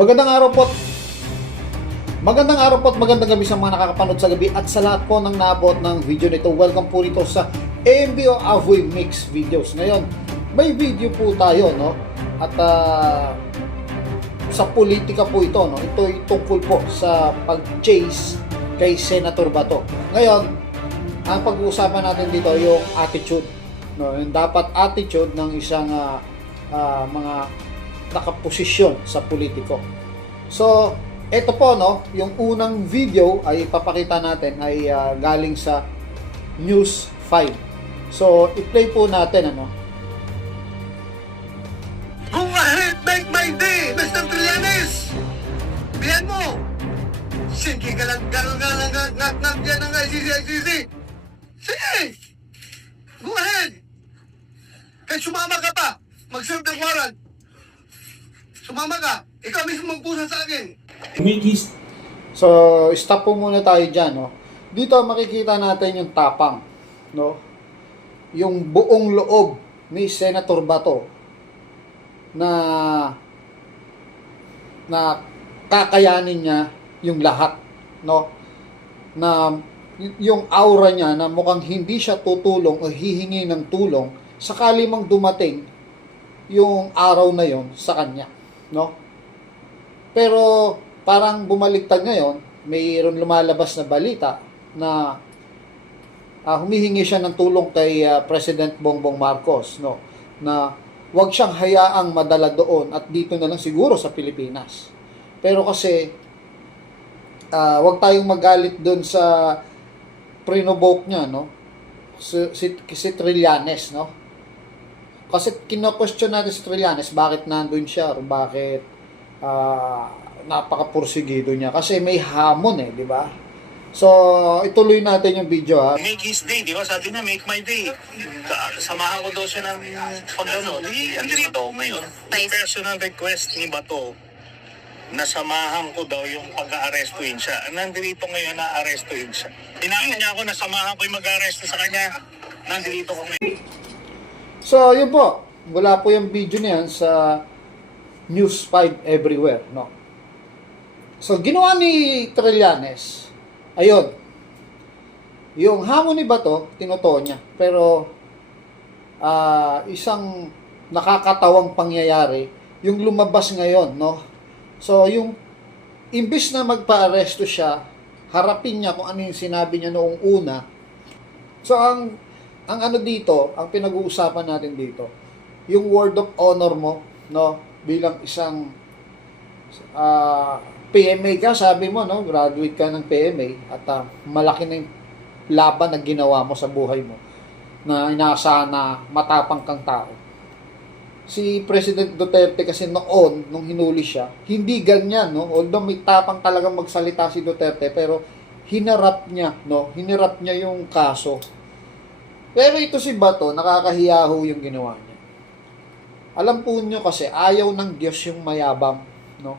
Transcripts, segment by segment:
Magandang araw po. Magandang araw po at magandang gabi sa mga nakakapanood sa gabi at sa lahat po ng naabot ng video nito. Welcome po rito sa AMBO Avoy Mix Videos. Ngayon, may video po tayo, no? At sa politika po ito, no? Ito ay tungkol po sa pag-chase kay Senator Bato. Ngayon, ang pag-uusapan natin dito yung attitude, no? Yung dapat attitude ng isang mga nakaposisyon sa politiko. So, ito po, no, yung unang video ay ipapakita natin ay galing sa News 5. So, i-play po natin, ano. Go ahead, make my day, Mr. Trillanes! Bihan mo! Sige ka lang, ngak yan ang ICC. Sige! Go ahead! Kahit sumama ka pa, mag-serve ng warrant. Sumama ka, ikaw mismo magpusa sa akin. So, stop po muna tayo dyan, no. Dito makikita natin yung tapang, no. Yung buong loob ni Senator Bato na kakayanin niya yung lahat, no. Na yung aura niya na mukhang hindi siya tutulong o hihingi ng tulong sakali mang dumating yung araw na yon sa kanya, no. Pero parang bumaliktad ngayon, mayroon lumalabas na balita na humihingi siya ng tulong kay President Bongbong Marcos, no, na wag siyang hayaang madala doon at dito na lang siguro sa Pilipinas. Pero kasi wag tayong magalit doon sa prinovoke niya, no, si Trillanes, no. Kasi kino-question natin si Trillanes bakit nandun siya o bakit napaka-pursigido niya kasi may hamon di ba? So, ituloy natin yung video, ha. Make his day, di ba? Sabi niya, make my day. Samahan ko daw siya ng pag-ano. Andito ako ngayon. Personal request ni Bato na samahan ko daw yung pag-aarestuin siya. Nandito ngayon na arestuin siya. Inamin niya ako na samahan ko yung mag-aresto sa kanya. Nandito ko ngayon. So, yun po. Wala po yung video niyan sa News 5 everywhere, no. So, ginawa ni Trillanes, ayun, yung hamon ni Bato, tinuto niya. Pero, isang nakakatawang pangyayari, yung lumabas ngayon, no. So, yung, imbis na magpa-aresto siya, harapin niya kung ano yung sinabi niya noong una. So, ang ano dito, ang pinag-uusapan natin dito, yung word of honor mo, no, bilang isang PMA ka, sabi mo, no, graduate ka ng PMA at malaki na yung laban na ginawa mo sa buhay mo na inaasahan na matapang kang tao. Si President Duterte kasi noon, nung hinuli siya, hindi ganyan, no, although may tapang talagang magsalita si Duterte, pero hinarap niya, no, hinarap niya yung kaso. Pero ito si Bato, nakakahiyaho yung ginawa niya. Alam po nyo kasi, ayaw ng Diyos yung mayabang, no?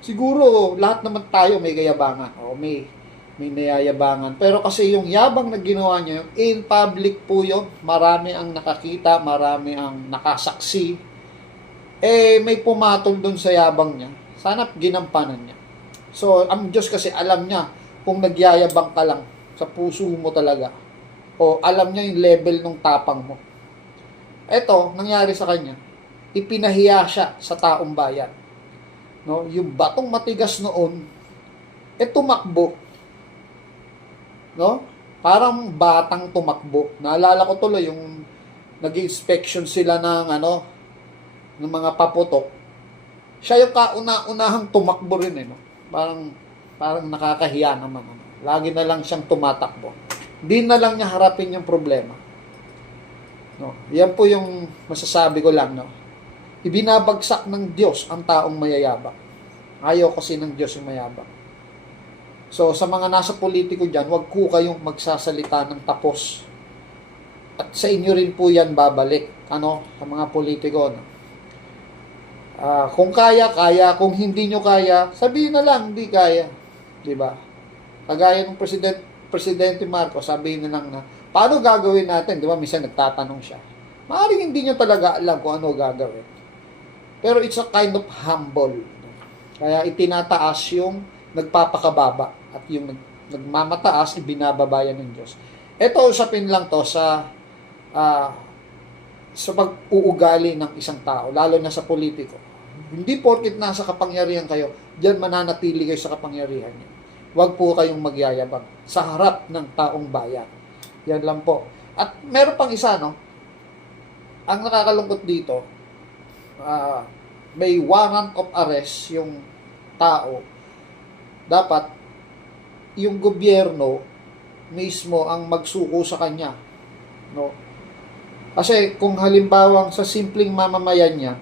Siguro, lahat naman tayo may gayabangan, o may nayayabangan. Pero kasi yung yabang na ginawa niya, in public po yun, marami ang nakakita, marami ang nakasaksi, may pumatol dun sa yabang niya. Sana ginampanan niya. So, ang Diyos kasi alam niya, kung nagyayabang ka lang, sa puso mo talaga, o alam niya yung level ng tapang mo. Eto, nangyari sa kanya, ipinahiya siya sa taong bayan. No, yung batong matigas noon, tumakbo. No? Parang batang tumakbo. Naalala ko tuloy yung nag-inspection sila ng ng mga paputok. Siya yung kauna-unahang tumakbo rin no? Parang nakakahiya naman. Lagi na lang siyang tumatakbo. Di na lang niya harapin yung problema. No? Yan po yung masasabi ko lang, no. Ibinabagsak ng Diyos ang taong mayayabang. Ayaw kasi ng Diyos yung mayabang. So, sa mga nasa politiko dyan, wag po kayong magsasalita ng tapos. At sa inyo rin po yan babalik, sa mga politiko. No? Kung kaya. Kung hindi nyo kaya, sabihin na lang, hindi kaya. Diba? Kagaya ng Presidente Marcos, sabihin na lang na, paano gagawin natin? Diba? Minsan nagtatanong siya. Maaaring hindi nyo talaga alam kung ano gagawin. Pero it's a kind of humble. Kaya itinataas yung nagpapakababa at yung nagmamataas, ibinababayan ng Diyos. Ito, usapin lang to sa pag-uugali ng isang tao, lalo na sa politiko. Hindi porkit nasa kapangyarihan kayo, diyan mananatili kayo sa kapangyarihan niyo. Huwag po kayong magyayabang sa harap ng taong bayan. Yan lang po. At meron pang isa, no? Ang nakakalungkot dito, may warrant of arrest yung tao. Dapat, yung gobyerno mismo ang magsuko sa kanya. No? Kasi kung halimbawang sa simpleng mamamayan niya,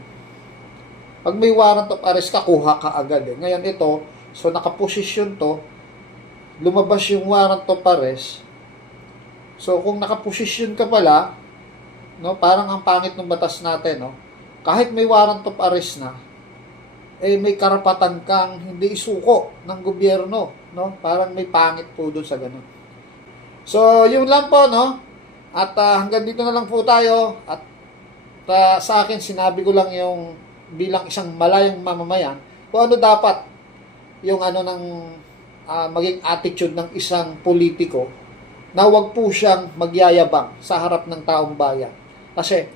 pag may warrant of arrest ka, kuha ka agad. Ngayon ito, so nakaposisyon to, lumabas yung warrant of arrest. So kung nakaposisyon ka pala, no, parang ang pangit ng batas natin, no? Kahit may warrant of arrest na, may karapatan kang hindi isuko ng gobyerno, no? Parang may pangit po doon sa ganun. So, yun lang po, no? At hanggang dito na lang po tayo. At sa akin, sinabi ko lang yung bilang isang malayang mamamayan, kung ano dapat yung maging attitude ng isang politiko na wag po siyang magyayabang sa harap ng taong bayan. Kasi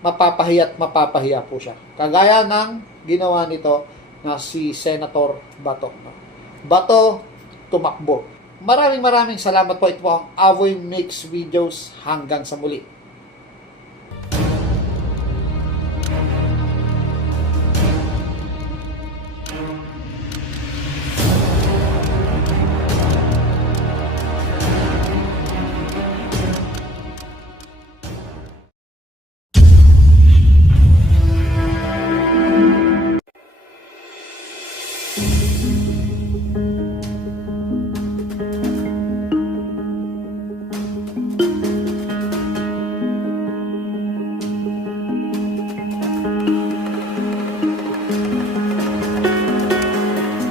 mapapahiya po siya. Kagaya ng ginawa nito na si Senator Bato. Bato, tumakbo. Maraming salamat po. Ito po ang Avoy Mix Videos. Hanggang sa muli.